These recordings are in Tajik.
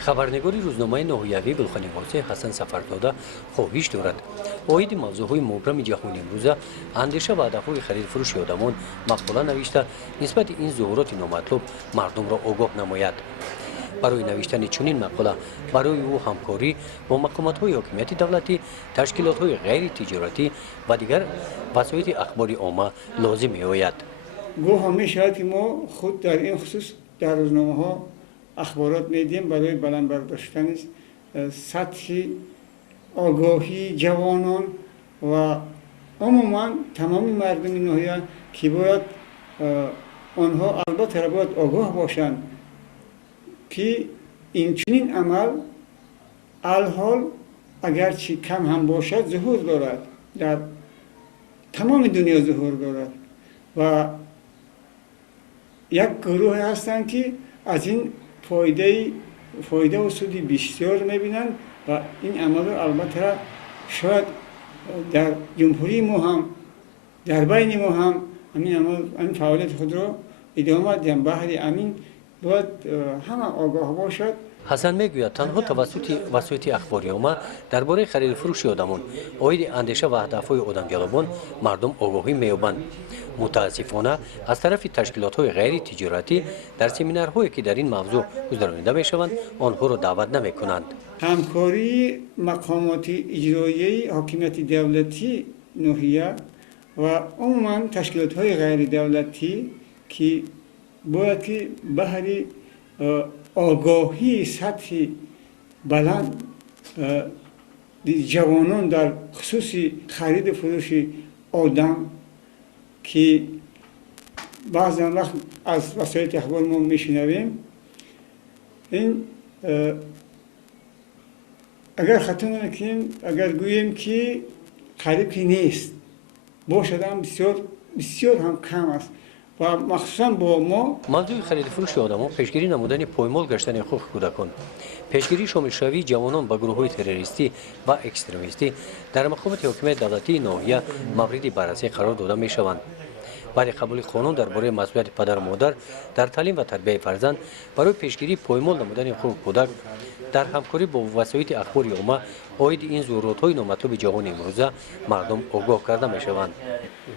خبرنگاری روزنامه نهویوی گلخانی واسه حسن سفرزاده خواهش دارد اوید موضوعهای مبرم جهانی امروزه اندیشه و هدفهای خرید فروش آدمان مقاله نوشته نسبت این ظهورات نامطلوب مردم را آگاه نماید. برای نوشتن چنین مقاله برای او همکاری با مقامات‌های حکومتی دولتی، تشکیلات‌های غیر تجارتی و دیگر وسایل اخباری عامه لازم می‌آید. گوه همیشه که ما خود در این خصوص در روزنامه‌ها اخبارات میدیم برای بلند برداشتن سطح آگاهی جوانان و عموما تمام مردم ناحیه که باید آنها البته باید آگاه باشند که این چنین عمل الحال اگرچه کم هم باشد ظهور دارد، در تمام دنیا ظهور دارد و یک گروه هستند که از این فایده و سودی بسیار میبینند و این عمل البته شاید در جمهوری ما هم در بین ما هم این فعالیت خود را ادامه دهیم. بهر امین باید همه آگاه باشد. حسن میگوید تنها توسط وسایل اخباری عامه درباره خرید فروش آدمان اوید اندیشه و هدفهای آدمگرایان مردم آگاهی می‌یابند. متاسفانه از طرف تشکیلات‌های غیر تجارتی در سمینارهایی که در این موضوع گذرانیده می‌شوند آنها را دعوت نمی‌کنند. همکاری مقامات اجرایی حاکمیت دولتی ناحیه و عموما تشکیلات‌های غیر دولتی که باید که بهر آگاهی سطح بلند جوانان در خصوص خرید فروش آدم که بعضی وقت از وسایل اخبار ما میشنویم این اگر خطا نکنیم اگر گوییم که قریب که نیست باشد هم بسیار هم کم است و مخصوصا با ما موضوع خرید فروش آدمان پیشگیری نمودن پایمال گشتن حقوق کودکان، پیشگیری شامل شوی جوانان به گروه‌های تروریستی و اکستریمیستی در مقامات حکومت دولتی ناحیه مورد بررسی قرار داده می‌شوند. برای قبول قانون درباره مسئولیت پدر و مادر در تعلیم و تربیت فرزند برای پیشگیری پایمال نمودن حقوق کودک در همکاری با وسایل اخباری عامه اوید این ظهورات‌های نامطلوب جهان امروزه مردم آگاه کرده می‌شوند.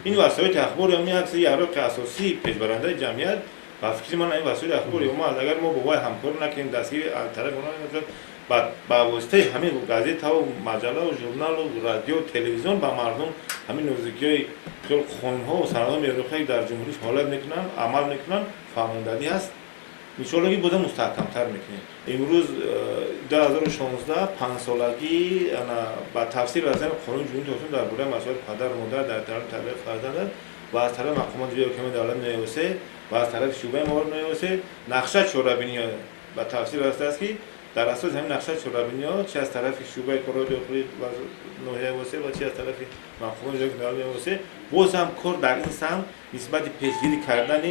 این وسایل اخباری عامه عکس یارق اساسی پیشبرنده جمعیت و فکر من این وسایل اخباری عامه اگر ما با وای همکاری نکنیم دستگیر طرف اونها با واسطه همین گازیتا و مجله و ژورنال و رادیو و تلویزیون با مردم همین نزدیکی خیلی خونها و سران یارقی در جمهوری فعالیت میکنن عمل میکنن فرماندهی هست میشولگی بوده مستحکم‌تر میکنیم. امروز 2016 5 سالگی با تفسیر از قانون جمهوری اسلامی درباره مسائل پدر و مادر در تربیت فرزند و از طرف مقامات حکومت دولت نویسه و از طرف شعبه موارد نویسه نقشه چورابینی با تفسیر است که در اساس همین نقشه چورابینی چه از طرف شعبه کارهای داخلی و نوحه واسه و چه از طرف مقامات دولت نویسه باز هم کار در این سمت نسبت پیشگیری کردن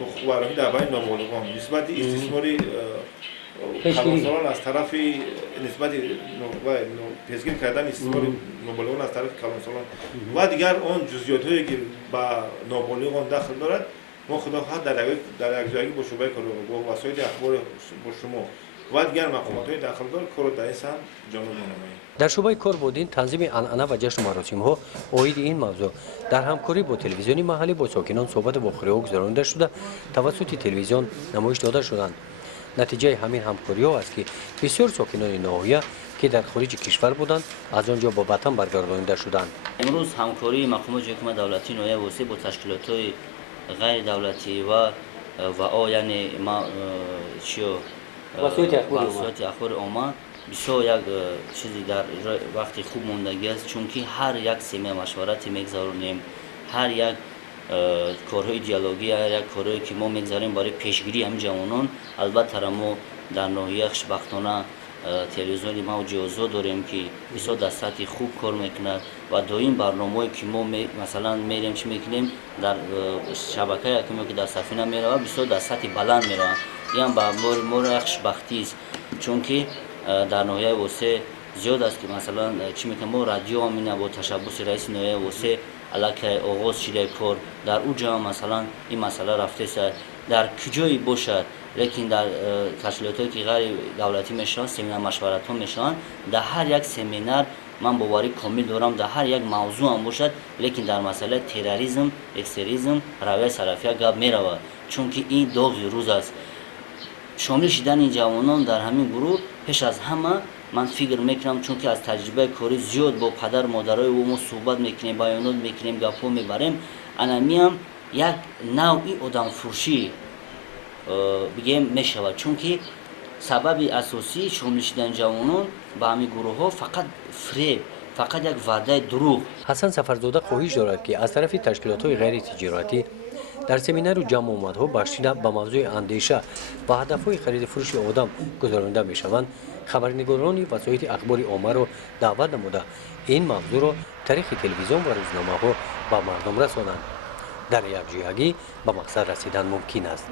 حقوق در بین نابالغان نسبت استثماری کلانسالان از طرف نسبت پیشگیری کردن استثمار نابالغان از طرف کلانسالان و دیگر آن جزئیاتی که با نابالغان داخل دارد ما خداخواه در یک جایی با شعبه کار با وسایل اخبار با شما و دیگر مقامات داخلدار کار در این سمت جامعه نمایید. در شعبه کار بودین تنظیم عنعنه و جشن و مراسم‌ها اوید این موضوع در همکاری با تلویزیونی محلی با ساکنان صحبت با خری‌ها گذرانده شده توسط تلویزیون نمایش داده شدند. نتیجه همین همکاری‌ها است که بسیار ساکنان ناحیه که در خارج کشور بودند از آنجا با وطن برگردانده شدند. امروز همکاری مقامات حکومت دولتی ناحیه واسه با تشکیلات‌های غیر دولتی و یعنی ما وسایل اخبار عامه بسیار یک چیزی در وقتی خوب ماندگی است چون که هر یک سیمه مشورتی میگذارونیم هر یک کارهای دیالوگی هر یک کارهایی که ما میگذاریم برای پیشگیری همین جوانان البته ما در ناحیه خوشبختانه تلویزیونی ما و جیوزو داریم که بسیار در سطح خوب کار میکند و دویم برنامه‌ای که ما مثلا میریم چی میکنیم در شبکه که در سفینه میره بسیار در سطح بلند میره این با مور خوشبختی است چون که در ناحیه واسه زیاد است که مثلا چی میکنم ما رادیو همینه با تشبث رئیس ناحیه واسه علاقه آغاز شده کار در اونجا مثلا این مسئله رفته است در کجایی باشد лекин дар ташкилотҳое ки ғайри давлатӣ мешаванд, семинар машваратҳо мешаванд, дар ҳар як семинар ман боварӣ комил дорам, дар ҳар як мавзӯъ ҳам бошад, лекин дар масъалаи терроризм, экстремизм, равияи сарафия гап меравад, чунки ин доғи рӯз аст. шомил шидани ҷавонон дар ҳамин гурӯҳ пеш аз ҳама ман фикр мекунам, чунки аз таҷрибаи кори зиёд бо падар модарои мо суҳбат мекунем, баёнот мекунем, гапҳо мебарем, анамиам як навъи одамфурӯшӣ бигем мешавад, чунки сабаби асосии шомил шидани ҷавонон ба ҳамин гурӯҳҳо фақат фреб, фақат як ваъдаи дурӯғ. ҳасан сафарзода хоҳиш дорад ки аз тарафи ташкилотҳои ғайритиҷоратӣ дар семинару ҷамъомадҳо бахшида ба мавзӯи андеша ва ҳадафҳои хариди фурӯши одам гузаронида мешаванд, хабарнигорони васоити ахбори оммаро даъват намуда ин мавзӯъро тариқи телевизион ва рӯзномаҳо ба мардум расонанд. дар якҷоягӣ ба мақсад расидан мумкин аст.